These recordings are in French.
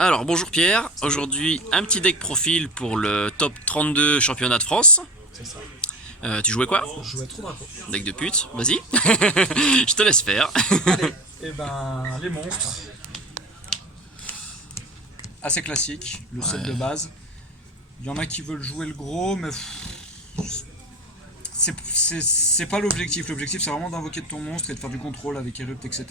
Alors bonjour Pierre, aujourd'hui un petit deck profil pour le top 32 championnat de France. C'est ça. Tu jouais quoi? Je jouais trop Draco. Deck de pute, vas-y. Je te laisse faire. Allez, et ben les monstres. Assez classique, le set de base. Il y en a qui veulent jouer le gros, mais c'est pas l'objectif. L'objectif c'est vraiment d'invoquer ton monstre et de faire du contrôle avec Erupt, etc.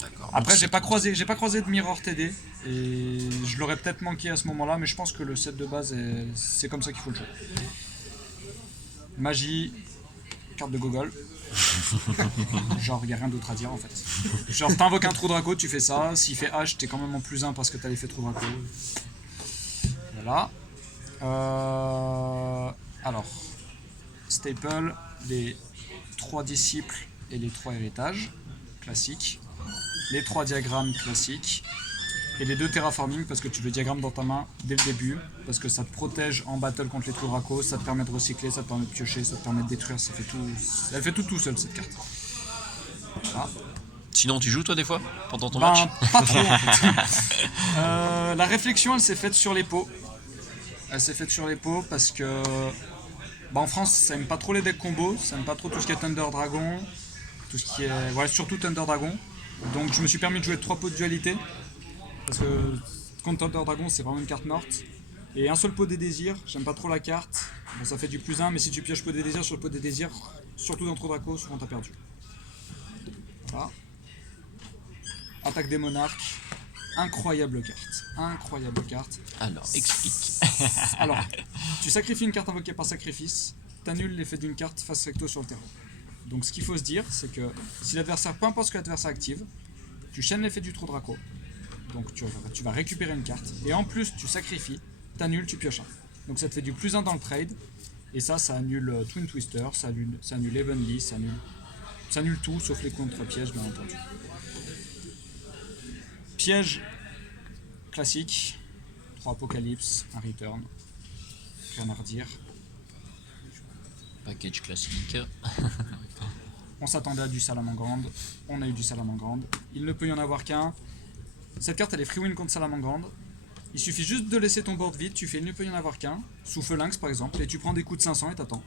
D'accord. Après j'ai pas croisé de Mirror TD et je l'aurais peut-être manqué à ce moment-là, mais je pense que le set de base c'est comme ça qu'il faut le jouer. Magie, carte de gogol. Genre, y a rien d'autre à dire en fait. Genre, t'invoques un trou Draco, tu fais ça. S'il fait H, t'es quand même en +1 parce que t'as l'effet trou Draco. Voilà. Alors, Staple, les 3 disciples et les 3 héritages, classiques. Les 3 diagrammes classiques. Et les 2 terraforming parce que tu le diagramme dans ta main dès le début. Parce que ça te protège en battle contre les trous Draco, ça te permet de recycler, ça te permet de piocher, ça te permet de détruire, ça fait tout. Elle fait tout seul cette carte. Voilà. Sinon tu joues toi des fois pendant ton Ben, match? pas trop en fait. La réflexion elle s'est faite sur les pots. Elle s'est faite sur les pots parce que en France ça aime pas trop les decks combos, ça aime pas trop tout ce qui est Thunder Dragon, tout ce qui est. Ouais, surtout Thunder Dragon. Donc je me suis permis de jouer 3 pots de dualité. Parce que contre Thunder Dragon c'est vraiment une carte morte. Et un seul pot des désirs, j'aime pas trop la carte. Bon, ça fait du +1, mais si tu pioches pot des désirs sur le pot des désirs, surtout dans Trou Draco, souvent t'as perdu. Voilà. Attaque des monarques. Incroyable carte. Incroyable carte. Alors, explique. Alors, tu sacrifies une carte invoquée par sacrifice, t'annules l'effet d'une carte face recto sur le terrain. Donc ce qu'il faut se dire, c'est que si l'adversaire, peu importe ce que l'adversaire active, tu chaînes l'effet du Trou Draco. Donc tu vas récupérer une carte. Et en plus, tu sacrifies, t'annules, tu pioches un. Donc ça te fait du +1 dans le trade. Et ça annule Twin Twister, ça annule Evenly, ça annule tout, sauf les contre-pièges, bien entendu. Piège classique. 3 Apocalypse, un Return. Rien à redire. Package classique. On s'attendait à du Salamangrande. On a eu du Salamangrande. Il ne peut y en avoir qu'un. Cette carte elle est free win contre Salamangrande. Il suffit juste de laisser ton board vide, tu fais il ne peut y en avoir qu'un, sous Phalanx par exemple, et tu prends des coups de 500 et t'attends.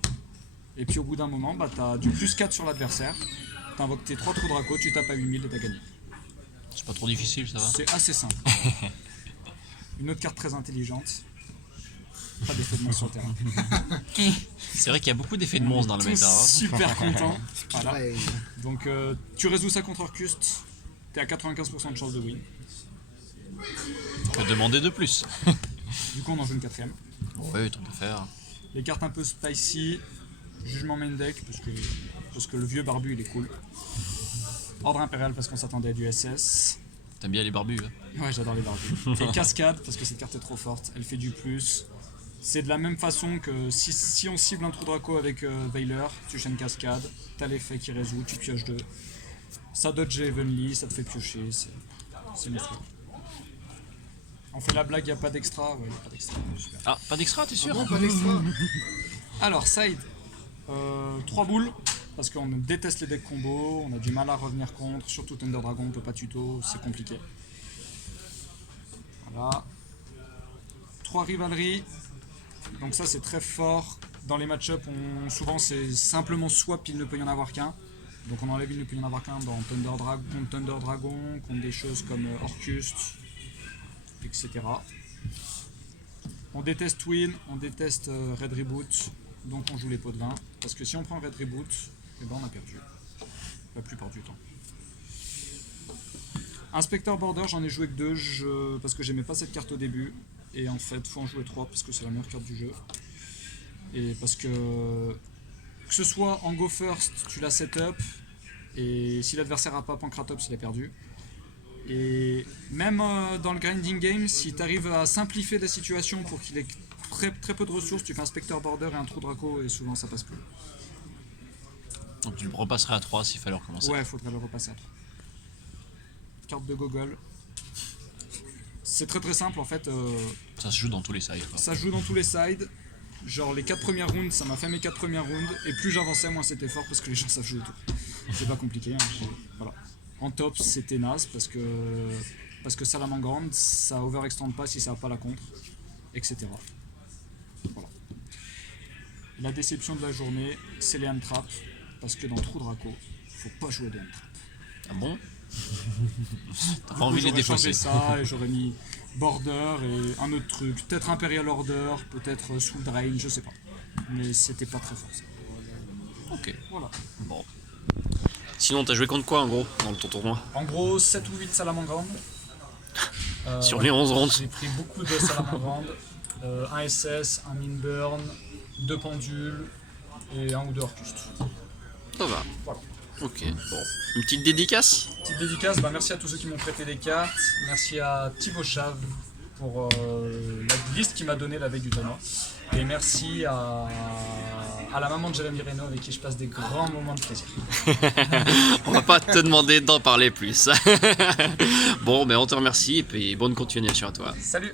Et puis au bout d'un moment, t'as du +4 sur l'adversaire, t'invoques tes 3 trous Draco, tu tapes à 8000 et t'as gagné. C'est pas trop difficile, ça va? C'est assez simple. Une autre carte très intelligente. Pas d'effet de monstre sur le terrain. C'est vrai qu'il y a beaucoup d'effets de monstres dans le méta. Hein. Super content. Voilà. Donc tu résous ça contre Orcust, t'es à 95% de chance de win. Que demander de plus? Du coup on en joue une quatrième. Oui, tant qu'à faire. Les cartes un peu spicy, jugement main deck parce que le vieux barbu il est cool. Ordre impérial parce qu'on s'attendait à du SS. T'aimes bien les barbus, hein? Ouais, j'adore les barbus. Et cascade parce que cette carte est trop forte, elle fait du plus. C'est de la même façon que si on cible un trou Draco avec Veiler, tu chaînes cascade, t'as l'effet qui résout, tu pioches 2. Ça dodge Evenly, ça te fait piocher, c'est monstrueux. On fait la blague, il n'y a pas d'extra? Ouais, il n'y a pas d'extra. Super. Ah, pas d'extra, t'es sûr? Non, pas d'extra. Alors, side, 3 boules, parce qu'on déteste les decks combos, on a du mal à revenir contre, surtout Thunder Dragon, on peut pas tuto, c'est compliqué. Voilà. 3 rivaleries, donc ça c'est très fort. Dans les match-up, souvent c'est simplement swap, il ne peut y en avoir qu'un. Donc on enlève il ne peut y en avoir qu'un dans Thunder Dragon, contre des choses comme Orcust, etc. On déteste Twin, on déteste Red Reboot, donc on joue les pots de vin. Parce que si on prend Red Reboot, eh ben on a perdu. La plupart du temps. Inspector Border, j'en ai joué que 2 parce que j'aimais pas cette carte au début. Et en fait, faut en jouer 3 parce que c'est la meilleure carte du jeu. Et parce que ce soit en Go First, tu la setup. Et si l'adversaire a pas Pancratops, il est perdu. Et même dans le grinding game, si tu arrives à simplifier la situation pour qu'il ait très peu de ressources, tu fais un Spectre Border et un trou Draco et souvent ça passe plus. Donc tu le repasserais à 3 s'il fallait recommencer. Ouais, faudrait le repasser à 3. Carte de gogol. C'est très simple en fait. Ça se joue dans tous les sides. Quoi. Ça se joue dans tous les sides. Genre les 4 premières rounds, ça m'a fait mes 4 premières rounds. Et plus j'avançais, moins c'était fort parce que les gens savent jouer autour. C'est pas compliqué. Hein, voilà. En top, c'était naze parce que parce que Salamangreande, ça overextend pas si ça n'a pas la contre, etc. Voilà. La déception de la journée, c'est les hand traps, parce que dans Trou Draco, faut pas jouer de hand trap. Ah bon? T'as Du pas coup, envie de les j'aurais défausser? changé ça et j'aurais mis Border et un autre truc, peut-être Imperial Order, peut-être Soul Drain, je sais pas. Mais c'était pas très fort ça. Ok, Voilà. bon. Sinon, t'as joué contre quoi en gros dans ton tournoi? En gros, 7 ou 8 Salamangreande. Sur les 11 rondes? J'ai pris beaucoup de Salamangreande. Un SS, un Minburn, 2 pendules et un ou deux Orcust. Ça va. Voilà. Ok, bon. Une petite dédicace? Petite dédicace, merci à tous ceux qui m'ont prêté des cartes. Merci à Thibaut Chave pour la liste qu'il m'a donnée la veille du tournoi. Et merci à la maman de Jérémy Reynaud avec qui je passe des grands moments de plaisir. On va pas te demander d'en parler plus. Bon, on te remercie et puis bonne continuation à toi. Salut!